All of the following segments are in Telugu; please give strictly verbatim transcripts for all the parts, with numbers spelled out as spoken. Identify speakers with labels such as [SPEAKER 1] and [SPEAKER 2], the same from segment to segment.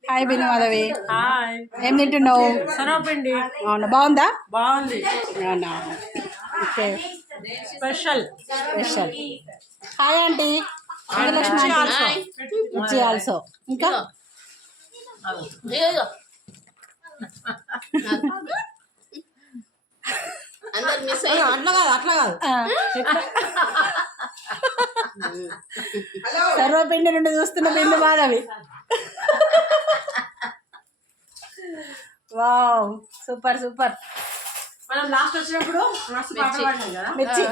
[SPEAKER 1] హాయ్ బిందు మాధవి.
[SPEAKER 2] హాయ్.
[SPEAKER 1] ఏం తింటున్నావు?
[SPEAKER 2] సర్వపిండి.
[SPEAKER 1] అవునా, బాగుందా?
[SPEAKER 2] బాగుంది.
[SPEAKER 1] అవునా, okay.
[SPEAKER 2] Special
[SPEAKER 1] special. Hi aunty. Lakshmi వచ్చి ఆల్సో. ఇంకా
[SPEAKER 2] అట్లా కాదు అట్లా కాదు
[SPEAKER 1] సర్వపిండి నుండి చూస్తున్న Bindu Madhavi. Wow, super super.
[SPEAKER 2] మనం లాస్ట్ వచ్చినప్పుడు
[SPEAKER 1] మిర్చి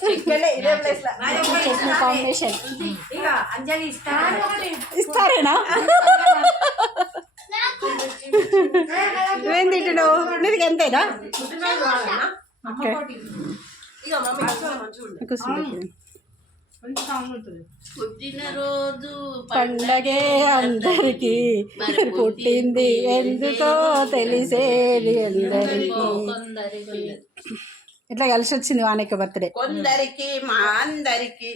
[SPEAKER 1] చట్నీ కాంబినేషన్ ఇస్తారేనా? నువ్వేం తింటున్నావు? నీకు ఎంతేనా?
[SPEAKER 3] పుట్టినరోజు
[SPEAKER 1] పండగే అందరికి, పుట్టింది ఎందుకో తెలిసేది అందరికి. ఇట్లా కలిసి వచ్చింది వానిక బర్త్డే.
[SPEAKER 3] కొందరికి మా అందరికి.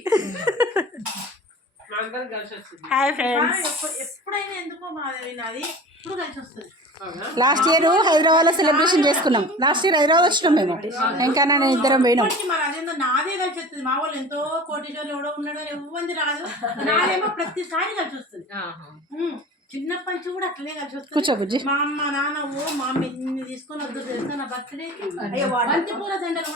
[SPEAKER 1] Hi friends.
[SPEAKER 2] ఎప్పుడైనా ఎందుకో నాది ఎప్పుడు కలిసి వస్తుంది.
[SPEAKER 1] లాస్ట్ ఇయర్ హైదరాబాద్ లో సెలబ్రేషన్ చేసుకున్నాం. లాస్ట్ ఇయర్ హైదరాబాద్ వచ్చినాం మేము. ఇంకా నేను ఇద్దరం పోయినాం.
[SPEAKER 2] మరి అదేందో నాదే కలిసి వస్తుంది. మా వాళ్ళు ఎంతో కోటీశ్వరులు ఎవడో ఉన్నాడో ఎవ్వంది రాదు. నాదేమో ప్రతిసారి కలిసి వస్తుంది. చిన్నప్పటి నుంచి కూడా అట్లనే కలిసి వస్తుంది.
[SPEAKER 1] కూర్చో బుజ్జి.
[SPEAKER 2] మా అమ్మ నాన్న ఓ మా అమ్మ ఇన్ని తీసుకొని వద్దు తెలుసా నా బర్త్డే బంతి పూల దండలు